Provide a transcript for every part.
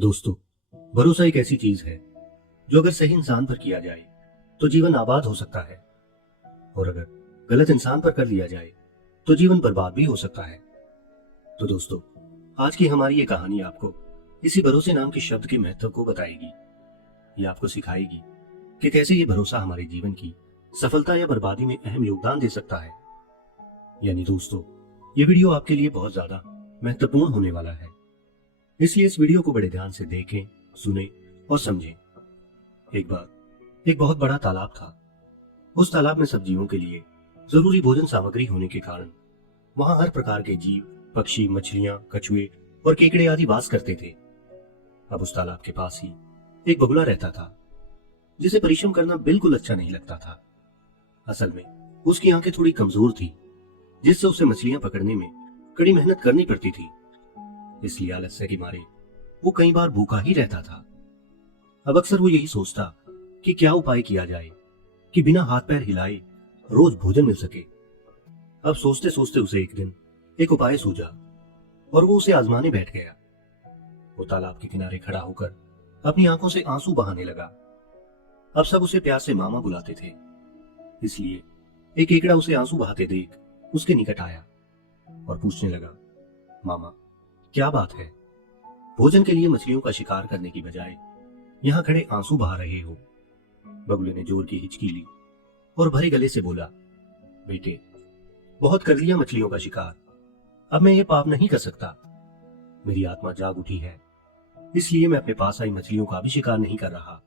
दोस्तों, भरोसा एक ऐसी चीज है जो अगर सही इंसान पर किया जाए तो जीवन आबाद हो सकता है, और अगर गलत इंसान पर कर लिया जाए तो जीवन बर्बाद भी हो सकता है। तो दोस्तों, आज की हमारी ये कहानी आपको इसी भरोसे नाम के शब्द के महत्व को बताएगी। ये आपको सिखाएगी कि कैसे ये भरोसा हमारे जीवन की सफलता या बर्बादी में अहम योगदान दे सकता है। यानी दोस्तों, ये वीडियो आपके लिए बहुत ज्यादा महत्वपूर्ण होने वाला है, इसलिए इस वीडियो को बड़े ध्यान से देखें, सुने और समझें। एक बार एक बहुत बड़ा तालाब था। उस तालाब में सब जीवों के लिए जरूरी भोजन सामग्री होने के कारण वहां हर प्रकार के जीव, पक्षी, मछलियां, कछुए और केकड़े आदि वास करते थे। अब उस तालाब के पास ही एक बगुला रहता था, जिसे परिश्रम करना बिल्कुल अच्छा नहीं लगता था। असल में उसकी आंखें थोड़ी कमजोर थी, जिससे उसे मछलियां पकड़ने में कड़ी मेहनत करनी पड़ती थी। इसलिए आलस्य के मारे वो कई बार भूखा ही रहता था। अब अक्सर वो यही सोचता कि क्या उपाय किया जाए कि बिना हाथ पैर हिलाए रोज भोजन मिल सके। अब सोचते सोचते उसे एक दिन एक उपाय सूझा और वो उसे आजमाने बैठ गया। वो तालाब के किनारे खड़ा होकर अपनी आंखों से आंसू बहाने लगा। अब सब उसे प्यार से मामा बुलाते थे, इसलिए एक केकड़ा उसे आंसू बहाते देख उसके निकट आया और पूछने लगा, मामा, क्या बात है? भोजन के लिए मछलियों का शिकार करने की बजाय यहां खड़े आंसू बहा रहे हो। बगुले ने जोर की हिचकी ली और भरे गले से बोला, बेटे, बहुत कर लिया मछलियों का शिकार, अब मैं ये पाप नहीं कर सकता। मेरी आत्मा जाग उठी है, इसलिए मैं अपने पास आई मछलियों का भी शिकार नहीं कर रहा।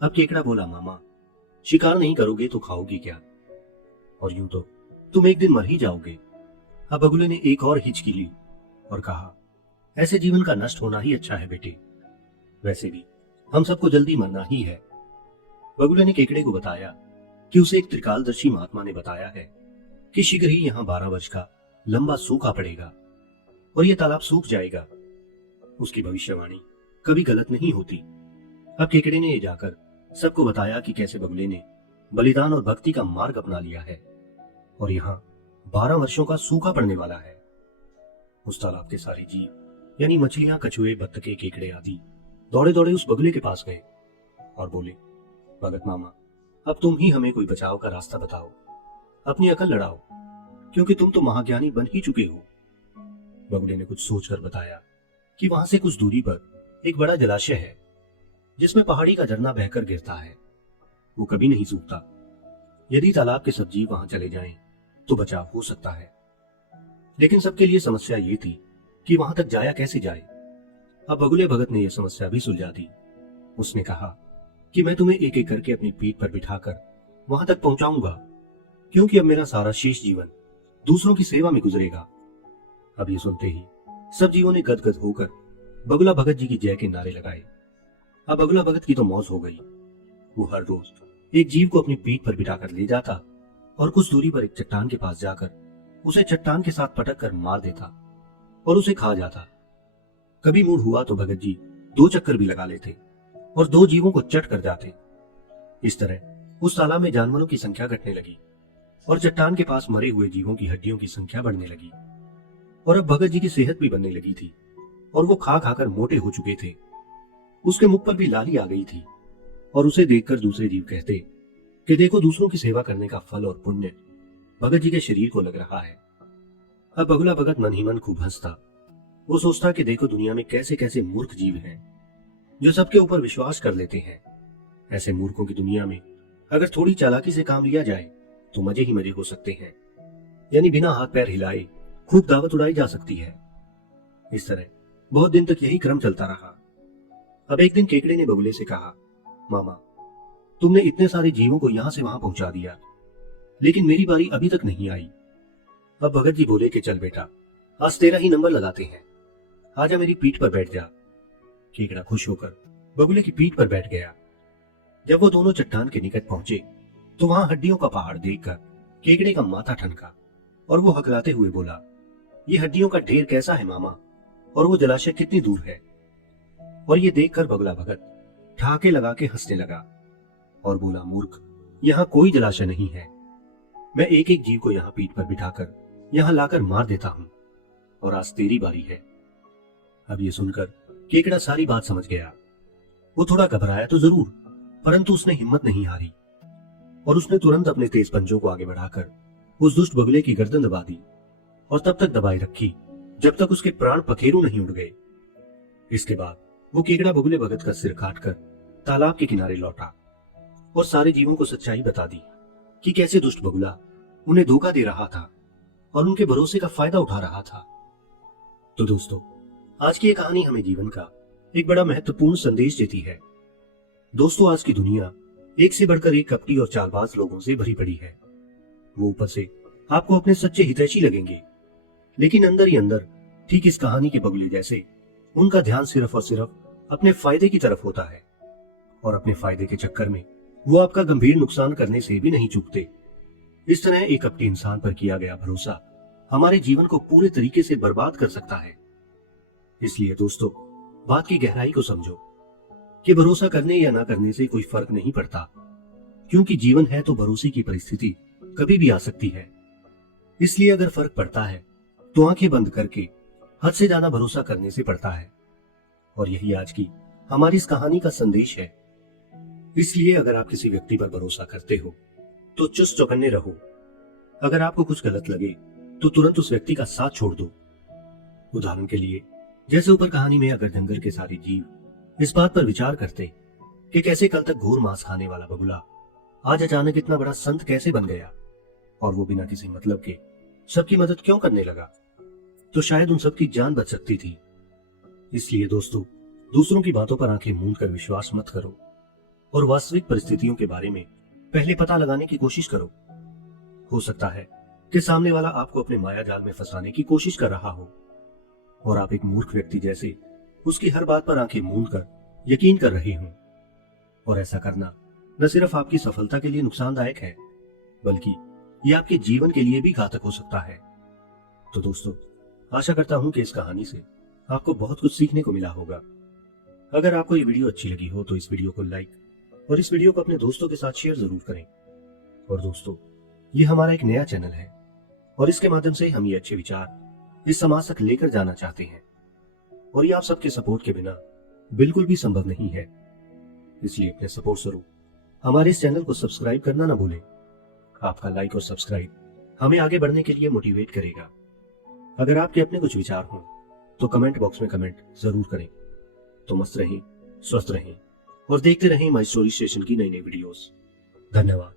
अब केकड़ा बोला, मामा, शिकार नहीं करोगे तो खाओगे क्या? और यूं तो तुम एक दिन मर ही जाओगे। अब बगुले ने एक और हिचकी ली और कहा, ऐसे जीवन का नष्ट होना ही अच्छा है बेटे, वैसे भी हम सबको जल्दी मरना ही है। बगुले ने केकड़े को बताया कि उसे एक त्रिकालदर्शी महात्मा ने बताया है कि शीघ्र ही यहाँ 12 वर्ष का लंबा सूखा पड़ेगा और यह तालाब सूख जाएगा। उसकी भविष्यवाणी कभी गलत नहीं होती। अब केकड़े ने ये जाकर सबको बताया कि कैसे बगुले ने बलिदान और भक्ति का मार्ग अपना लिया है और यहाँ 12 वर्षों का सूखा पड़ने वाला है। उस तालाब के सारे जीव यानी मछलियां, कछुए, बत्तखे, केकड़े आदि दौड़े दौड़े उस बगुले के पास गए और बोले, भगत मामा, अब तुम ही हमें कोई बचाव का रास्ता बताओ, अपनी अकल लड़ाओ, क्योंकि तुम तो महाज्ञानी बन ही चुके हो। बगुले ने कुछ सोचकर बताया कि वहां से कुछ दूरी पर एक बड़ा जलाशय है, जिसमें पहाड़ी का झरना बहकर गिरता है। वो कभी नहीं सूखता। यदि तालाब के सब जीव वहां चले जाएं, तो बचाव हो सकता है। लेकिन सबके लिए समस्या ये थी कि वहां तक जाया कैसे जाए। अब बगुले भगत ने यह समस्या भी सुलझा दी। उसने कहा कि मैं तुम्हें एक एक करके अपनी पीठ पर बिठाकर वहां तक पहुंचाऊंगा, क्योंकि अब मेरा सारा शेष जीवन दूसरों की सेवा में गुजरेगा। अब ये सुनते ही सब जीवों ने गदगद होकर बगुला भगत जी की जय के नारे लगाए। अब बगुला भगत की तो मौज हो गई। वो हर रोज एक जीव को अपनी पीठ पर बिठाकर ले जाता और कुछ दूरी पर एक चट्टान के पास जाकर उसे चट्टान के साथ पटक कर मार देता और उसे खा जाता। कभी मूड हुआ तो भगत जी 2 चक्कर भी लगा लेते और 2 जीवों को चट कर जाते। इस तरह उस तालाब में जानवरों की संख्या घटने लगी और चट्टान के पास मरे हुए जीवों की हड्डियों की संख्या बढ़ने लगी। और अब भगत जी की सेहत भी बनने लगी थी और वो खा खाकर मोटे हो चुके थे। उसके मुख पर भी लाली आ गई थी और उसे देखकर दूसरे जीव कहते कि देखो, दूसरों की सेवा करने का फल और पुण्य भगत जी के शरीर को लग रहा है। अब बगुला भगत मन ही मन खूब हंसता। वो सोचता कि देखो, दुनिया में कैसे कैसे मूर्ख जीव हैं जो सबके ऊपर विश्वास कर लेते हैं। ऐसे मूर्खों की दुनिया में अगर थोड़ी चालाकी से काम लिया जाए तो मजे ही मजे हो सकते हैं, यानी बिना हाथ पैर हिलाए खूब दावत उड़ाई जा सकती है। इस तरह बहुत दिन तक यही क्रम चलता रहा। अब एक दिन केकड़े ने बगुले से कहा, मामा, तुमने इतने सारे जीवों को यहां से वहां पहुंचा दिया, लेकिन मेरी बारी अभी तक नहीं आई। अब भगत जी बोले कि चल बेटा, आज तेरा ही नंबर लगाते हैं, आजा मेरी पीठ पर बैठ जा। केकड़ा खुश होकर बगुले की पीठ पर बैठ गया। जब वो दोनों चट्टान के निकट पहुंचे तो वहां हड्डियों का पहाड़ देखकर केकड़े का माथा ठनका और वो हकलाते हुए बोला, ये हड्डियों का ढेर कैसा है मामा, और वो जलाशय कितनी दूर है? और ये देखकर बगुला भगत ठहाके लगा के हंसने लगा और बोला, मूर्ख, यहाँ कोई जलाशय नहीं है। मैं एक एक जीव को यहाँ पीठ पर बिठाकर यहाँ लाकर मार देता हूं और आज तेरी बारी है। अब ये सुनकर केकड़ा सारी बात समझ गया। वो थोड़ा घबराया तो जरूर, परंतु उसने हिम्मत नहीं हारी और उसने तुरंत अपने तेज पंजों को आगे बढ़ाकर उस दुष्ट बगुले की गर्दन दबा दी और तब तक दबाए रखी जब तक उसके प्राण पखेरु नहीं उड़ गए। इसके बाद वो केकड़ा बगुले भगत का सिर काटकर तालाब के किनारे लौटा और सारे जीवों को सच्चाई बता दी कि कैसे दुष्ट बगुला उन्हें धोखा दे रहा था और उनके भरोसे का फायदा उठा रहा था। तो दोस्तों, आज की ये कहानी हमें जीवन का एक बड़ा महत्वपूर्ण संदेश देती है। दोस्तों, आज की दुनिया एक से बढ़कर एक कपटी और चालबाज लोगों से भरी पड़ी है। वो ऊपर से आपको अपने सच्चे हितैषी लगेंगे, लेकिन अंदर ही अंदर ठीक इस कहानी के बगुले जैसे उनका ध्यान सिर्फ और सिर्फ अपने फायदे की तरफ होता है और अपने फायदे के चक्कर में वो आपका गंभीर नुकसान करने से भी नहीं चूकते। इस तरह एक कपटी इंसान पर किया गया भरोसा हमारे जीवन को पूरे तरीके से बर्बाद कर सकता है। इसलिए दोस्तों, बात की गहराई को समझो कि भरोसा करने या ना करने से कोई फर्क नहीं पड़ता, क्योंकि जीवन है तो भरोसे की परिस्थिति कभी भी आ सकती है। इसलिए अगर फर्क पड़ता है तो आंखें बंद करके हद से ज्यादा भरोसा करने से पड़ता है। और यही आज की हमारी इस कहानी का संदेश है। इसलिए अगर आप किसी व्यक्ति पर भरोसा करते हो तो चुस्त चौकन्ने रहो। अगर आपको कुछ गलत लगे तो तुरंत उस व्यक्ति का साथ छोड़ दो। उदाहरण के लिए, जैसे ऊपर कहानी में अगर जंगल के सारे जीव इस बात पर विचार करते कि कैसे कल तक घोर मांस खाने वाला बगुला आज अचानक इतना बड़ा संत कैसे बन गया और वो बिना किसी मतलब के सबकी मदद क्यों करने लगा, तो शायद उन सबकी जान बच सकती थी। इसलिए दोस्तों, दूसरों की बातों पर आंखें मूंद कर विश्वास मत करो और वास्तविक परिस्थितियों के बारे में पहले पता लगाने की कोशिश करो। हो सकता है कि सामने वाला आपको अपने माया जाल में फंसाने की कोशिश कर रहा हो और आप एक मूर्ख व्यक्ति जैसे उसकी हर बात पर आंखें मूंद कर यकीन कर रहे हो। और ऐसा करना न सिर्फ आपकी सफलता के लिए नुकसानदायक है, बल्कि यह आपके जीवन के लिए भी घातक हो सकता है। तो दोस्तों, आशा करता हूं कि इस कहानी से आपको बहुत कुछ सीखने को मिला होगा। अगर आपको ये वीडियो अच्छी लगी हो तो इस वीडियो को लाइक और इस वीडियो को अपने दोस्तों के साथ शेयर जरूर करें। और दोस्तों, ये हमारा एक नया चैनल है और इसके माध्यम से हम ये अच्छे विचार इस समाज तक लेकर जाना चाहते हैं और ये आप सबके सपोर्ट के बिना बिल्कुल भी संभव नहीं है। इसलिए अपने सपोर्ट स्वरूप हमारे इस चैनल को सब्सक्राइब करना ना भूलें। आपका लाइक और सब्सक्राइब हमें आगे बढ़ने के लिए मोटिवेट करेगा। अगर आपके अपने कुछ विचार हों तो कमेंट बॉक्स में कमेंट जरूर करें। तो मस्त रहें, स्वस्थ रहें और देखते रहें माई स्टोरी स्टेशन की नई नई वीडियोस। धन्यवाद।